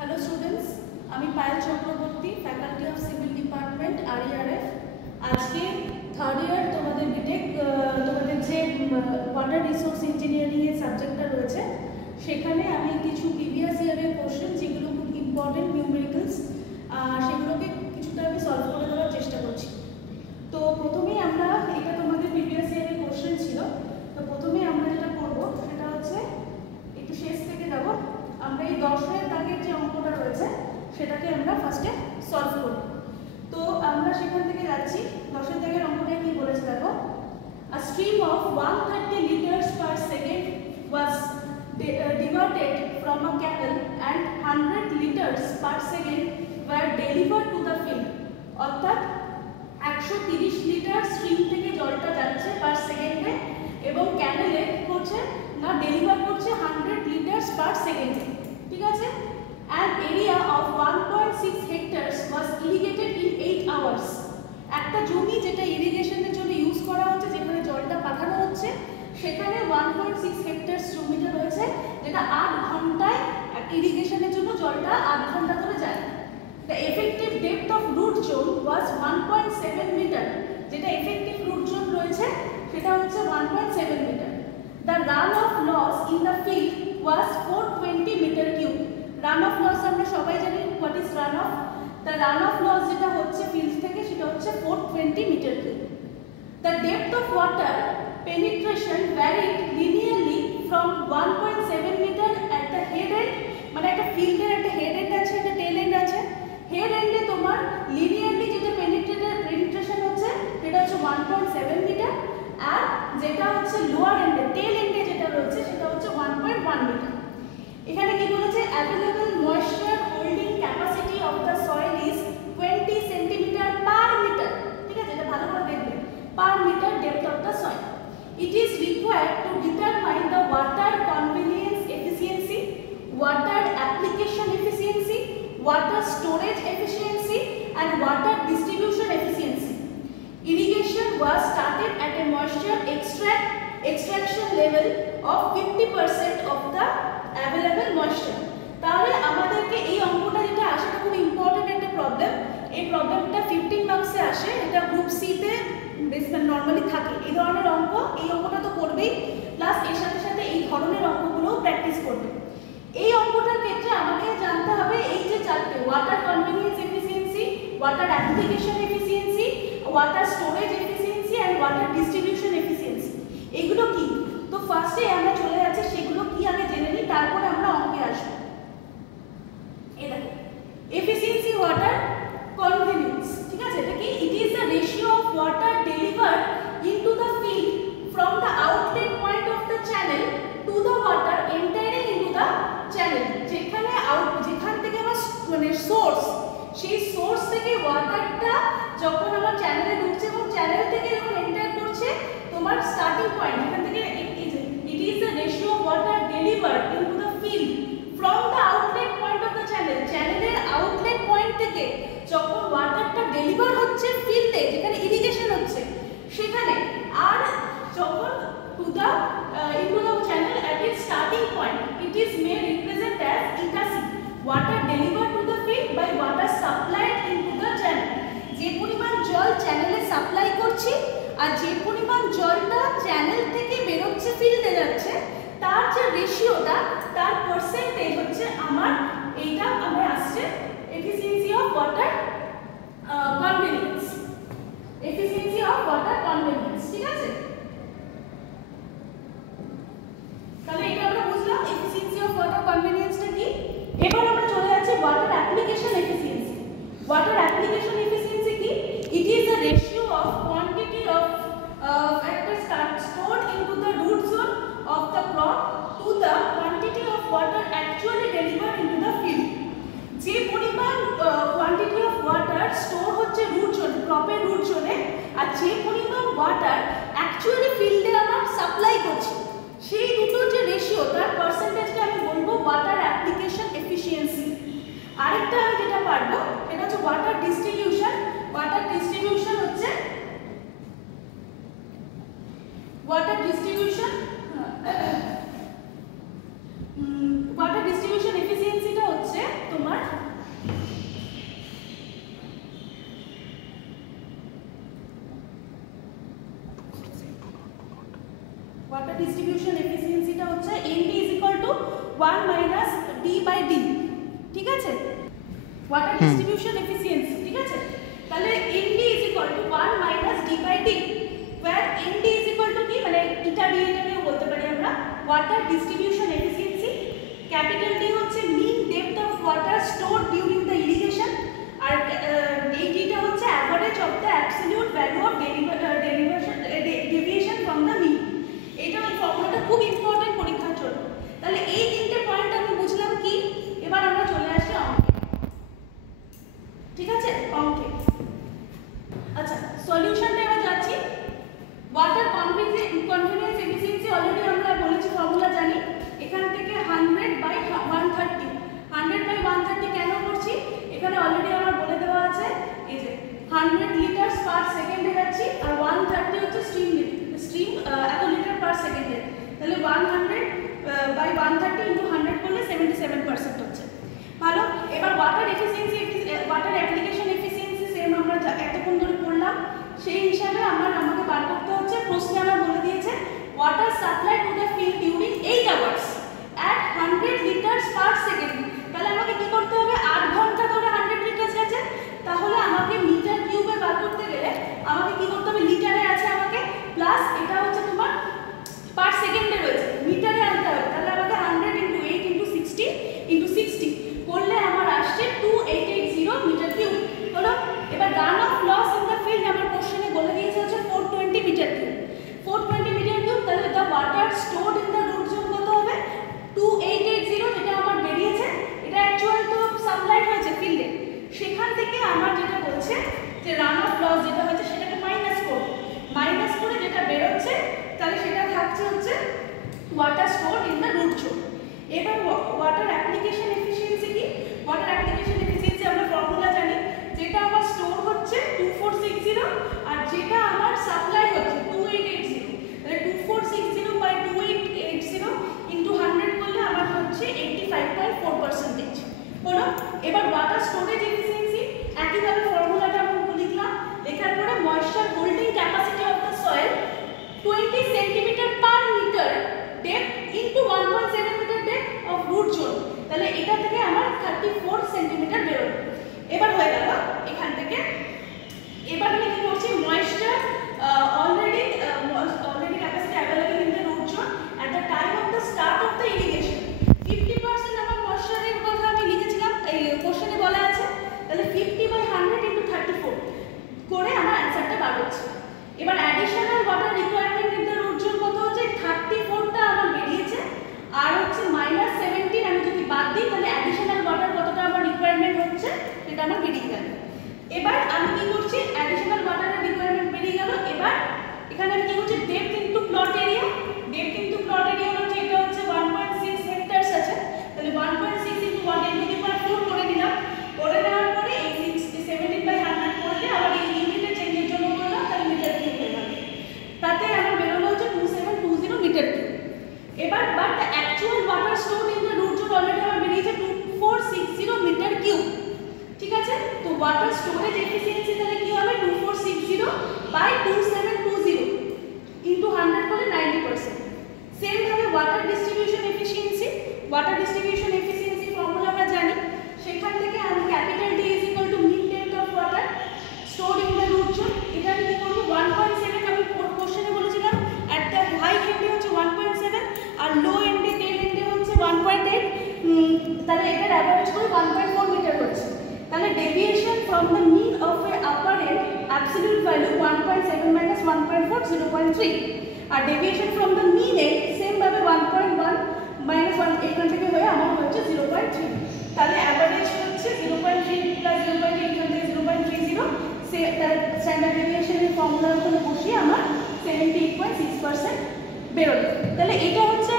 Hello students, আমি Payel Chakraborty, faculty of civil department RERF। আজকে third year তোমাদের বিটেক তোমাদের যে ওয়াটার রিসোর্স ইঞ্জিনিয়ারিং এর সাবজেক্টটা রয়েছে সেখানে আমি কিছু প্রিভিয়াস ইয়ারের কোশ্চেন যেগুলো খুব ইম্পর্টেন্ট নিউমেরিক্যালস সেগুলোকে কিছুটা আমি সলভ করে দেওয়ার চেষ্টা করছি। তো প্রথমেই আমরা, এটা তোমাদের প্রিভিয়াস ইয়ারের কোশ্চেন ছিল, তো প্রথমেই আমরা যেটা করবো সেটা হচ্ছে একটু শেষ থেকে যাব। আমরা এই 10-এর দাগের যে অঙ্কটা রয়েছে সেটাকে আমরা ফার্স্টে সলভ করব। তো আমরা সেখান থেকে যাচ্ছি। 10-এর দাগের অঙ্কটা কি বলেছে দেখো, a stream of 130 liters per second was diverted from a canal and 100 liters per second were delivered to the field। অর্থাৎ 130 লিটার স্ট্রিম থেকে জলটা যাচ্ছে পার সেকেন্ডে এবং ক্যানেলে করছে না ডেলিভার করছে 100 লিটার পার সেকেন্ডে, ঠিক আছে। An area of 1.6 hectares was irrigated in 8 hours. একটা জমি যেটা ইরিগেশনের জন্য ইউজ করা হচ্ছে, যেখানে জলটা পাঠানো হচ্ছে, সেখানে 1.6 হেক্টরস জমিটা রয়েছে যেটা 8 ঘন্টায় ইরিগেশনের জন্য জলটা 8 ঘন্টা ধরে যায়। The effective depth of root zone was 1.7 meter। যেটা effective root zone রয়েছে সেটা হচ্ছে 1.7 meter। The runoff loss in the field was 420 meter cube। Runoff loss আমরা সবাই জানি, what is runoff? The runoff loss যেটা হচ্ছে ফিল্ড থেকে সেটা হচ্ছে 420 meter cube। The depth of water penetration varied linearly from 1.7 meter at the head end, মানে একটা ফিল্ডের একটা হেড এন্ড আছে, একটা টেল এন্ড আছে। হেড এন্ডে তোমার লিনিয়ারলি যেটা পেনিট্রেশন হচ্ছে সেটা হচ্ছে 1.7 মিটার, আর যেটা হচ্ছে লোয়ার এন্ডে টেল এন্ডে যেটা রয়েছে সেটা হচ্ছে 1.1 মিটার। এখানে কি বলেছে, available moisture holding capacity of the soil is 20 centimetre per metre, ঠিক আছে, এটা ভালো করে দেখবে, per metre depth of the soil. It is required to determine the water convenience efficiency, water application efficiency, water storage efficiency and water distribution efficiency. Irrigation was started at a moisture extraction level of 50% of the available moisture। তাহলে আমাদেরকে এই অঙ্কটা যেটা আসে এটা খুব important একটা problem. এই প্রবলেমটা 15 মার্কসে আসে, এটা গ্রুপ সি তে নরমালি থাকে। এই ধরনের অঙ্ক, এই অঙ্কটা তো করবেই, প্লাস এর সাথে সাথে এই ধরনের অঙ্কগুলোও প্র্যাকটিস করবে। এই অঙ্কটার ক্ষেত্রে আমাকে জানতে হবে এই যে চারটে, water convenience efficiency, water application efficiency, water storage efficiency and water distribution efficiency, এগুলো কি? তো ফার্স্টে আমরা চলে যাচ্ছি সেগুলো কি আগে জেনে নিই, তারপরে আমরা অঙ্কে আসবো। এই দেখো, এফিসিয়েন্সি ওয়াটার কনভেনিয়েন্স, ঠিক আছে, এটা কি? It is the ratio of water delivered into the field from the outlet point of the channel to the water entering into the channel. যেখান থেকে আমার মানে সোর্স, সেই সোর্স থেকে ওয়াটারটা যখন আমার চ্যানেলে ঢুকছে এবং চ্যানেল থেকে যখন এন্টার করছে তোমার স্টার্টিং পয়েন্ট, এখান থেকে ইট is the ratio of water delivered into the field from the outlet point of the channel. চ্যানেলের আউটলেট পয়েন্ট থেকে যখন ওয়াটারটা ডেলিভার হচ্ছে ফিল্ডে যেখানে ইরিগেশন হচ্ছে সেখানে, আর যখন to the into the channel at its starting point, it is may represent as eta c, water delivered to the field by water supplied into the channel। যে পরিমাণ জল চ্যানেলে সাপ্লাই করছি আর যে পরিমাণ জলটা চ্যানেল থেকে বের হচ্ছে ফিল্ডে যাচ্ছে, তার যে রেশিওটা, তার পার্সেন্টেজ হচ্ছে আমার এইটা আমার আসছে efficiency of water convenience, efficiency of water convenience, ঠিক আছে। তাহলে এটা আমরা বুঝলাম এফিসিয়েন্সি অফ ওয়াটার কনভেনিয়েন্সটা কি। এবার আমরা চলে যাচ্ছি water application efficiency. Water application efficiency কি? It is the ratio of quantity of factor stored into the root zone of the crop to the quantity of water actually delivered into the field। যে পরিমাণ quantity of water store হচ্ছে root zone, ক্রপের root জোনে, আর যে পরিমাণ water actually ফিল্ডে আমরা supply করছি, সেই দুটো যে রেশিও, তার পার্সেন্টেজকে আমি বলবো ওয়াটার অ্যাপ্লিকেশন এফিসিয়েন্সি। আরেকটা আমি যেটা পারবো সেটা হচ্ছে ওয়াটার ডিস্ট্রিবিউশন। ওয়াটার ডিস্ট্রিবিউশন হচ্ছে ওয়াটার ডিস্ট্রিবিউশন এফিসিয়েন্সিটা হচ্ছে তোমার ডিস্ট্রিবিউশন এফিসিয়েন্সিটা হচ্ছে ND = 1 - D/D, ঠিক আছে, ওয়াটার ডিস্ট্রিবিউশন এফিসিয়েন্সি, ঠিক আছে। তাহলে ND = 1 - D/D, where ND = কি মানে এটা D এটাকে বলতে পারি আমরা water distribution efficiency, capital D হচ্ছে mean depth of water stored during the irrigation, আর এই ডিটা হচ্ছে average of the absolute value of deviation from the mean. এটা এই ফর্মুলাটা খুব ইম্পর্টেন্ট পরীক্ষার জন্য। তাহলে এই তিনটে পয়েন্ট আমি বুঝলাম কি। এবার আমরা চলে আসি অঙ্কে, ঠিক আছে, অঙ্কে। আচ্ছা, সলিউশনটা এবার যাচ্ছি। ওয়াটার কনফিডেন্স এফিসিয়েন্সি অলরেডি আমরা বলেছি, ফর্মুলা জানি। এখান থেকে 100/130, 100/130 কেন করছি এখানে অলরেডি আমার বলে দেওয়া আছে। এই যে 100 লিটার পার সেকেন্ডে যাচ্ছি, আর 130 হচ্ছে স্ট্রিম এত লিটার পার সেকেন্ডে। তাহলে 100/130 × 100 করলে 77% হচ্ছে। ভালো। এবার water efficiency, water application efficiency same আমরা এতক্ষণ ধরে পড়লাম। সেই হিসাবে আমাকে বার করতে হচ্ছে, প্রশ্নে আমার বলে দিয়েছে water supply to the field during 8 hours at 100 litre per second. তাহলে আমাকে কি করতে হবে, 8 ঘন্টা ধরে 100 লিটার গেছে। তাহলে আমাকে মিটার কিউবে বার করতে গেলে আমাকে কি করতে হবে, লিটারে আছে আমাকে, প্লাস এটা হচ্ছে তোমার পার সেকেন্ডে রয়েছে, মিটারে আনতে হবে। তাহলে আমাকে 100 × 8 × 60 × 60 করলে আমার আসছে 2880 মিটার কিউব। হলো। এবার runoff loss in the field আমার কোশ্চেনে বলে দিয়েছে হচ্ছে 420 মিটার কিউব, 420 মিটার কিউব। তাহলে the water stored in the root zone কত হবে, 2880, যেটা আমার বেরিয়েছে। এটা অ্যাকচুয়াল তো সাপ্লাই হয়েছে ফিল্ডে, সেখান থেকে আমার যেটা বলছে যে রান অফ লস যেটা হয়েছে সেটাকে মাইনাস করে যেটা বেরোচ্ছে, তাহলে সেটা থাকছে হচ্ছে water stored in the root zone. এবার ওয়াটার অ্যাপ্লিকেশন এফিসিয়েন্সি কি, ওয়াটার অ্যাপ্লিকেশন এফিসিয়েন্সি আমরা ফর্মুলা জানি, যেটা আমার স্টোর হচ্ছে 2460 আর যেটা আমার সাপ্লাই হচ্ছে 2880। তাহলে 2460/2880 × 100 করলে আমার হচ্ছে 85.4%। হলো। এবার ওয়াটার স্টোরেজ এফিসিয়েন্সি একইভাবে ফর্মুলাটা আমরা লিখলাম, লেখার পরে moisture holding capacity of the soil 20 centimetre per metre depth into 1.7 metre depth of root zone. তাহলে এটা থেকে আমার 34 সেন্টিমিটার বেরোবে। এবার হয়ে গেল এখান থেকে। এবার আমি কি করছি, moisture already capacity available in the root zone at the time of the start of the irrigation. 50% আমার ময়েশ্চারের কথা আমি লিখেছিলাম, এই কোশ্চেনে বলা আছে। তাহলে 50/100 × 34 করে আমার অ্যান্সারটা বার হচ্ছে। এবার additional water requirement in the root zone কত হচ্ছে, 34টা আমার বেরিয়েছে, আর হচ্ছে -17 আমি যদি বাদ দিই তাহলে অ্যাডিশনাল ওয়াটার কতটা আমার রিকোয়ারমেন্ট হচ্ছে সেটা আমার বেরিয়ে গেল। এবার আমি কি করছি, অ্যাডিশনাল ওয়াটারের রিকোয়ারমেন্ট বেরিয়ে গেল। এবার এখানে আমি কি করছি, depth into plot area, depth into plot area হচ্ছে এটা হচ্ছে 1.6 হেক্টারস আছে। তাহলে 1.6 × 10⁴ করে নিলাম। করে নেওয়ার পরে এই 17/100 করলে আবার এই ইউনিটের চেঞ্জের জন্য করলাম, তাহলে মিটার কিউব হয়ে গেল। তাতে আমার বেরোলো হচ্ছে 2720 মিটার কিউব। এবার but the actual water stored in the root zone already আমার বেরিয়েছে 2460 মিটার কিউব, ঠিক আছে। তো ওয়াটার স্টোরেজ এফিসিয়েন্সি তাহলে কি হবে, 2460/2720 × 100 করলে 90%। সেম ভাবে ওয়াটার ডিস্ট্রিবিউশন এফিসিয়েন্সি, ফর্মুলা আমরা জানি। সেখান থেকে আমি capital D = mean depth of water stored in the root zone. এটা আমি কি করব, 1.7 আমি কোশ্চেনে বলেছিলাম, অ্যাট দ্য হাই এন্ডে হচ্ছে 1.7 আর লো এন্ডে টেল এন্ডে হচ্ছে 1.8। তাহলে এটার অ্যাভারেজ করে 1.4 মিটার হচ্ছে। তাহলে deviation from the mean of a upper end absolute value 1.7 - 1.4 0.3, আর deviation from the mean end same ভাবে 1.1 - 1 এখান থেকে হয়ে আমার হচ্ছে 0.3। তাহলে অ্যাভারেজ হচ্ছে 0.3 + 0.8 এখান থেকে 0.30। তাহলে স্ট্যান্ডার্ড ডেভিয়েশনের ফর্মুলা ওখানে বসিয়ে আমার 78.6% বেরোলো। তাহলে এটা হচ্ছে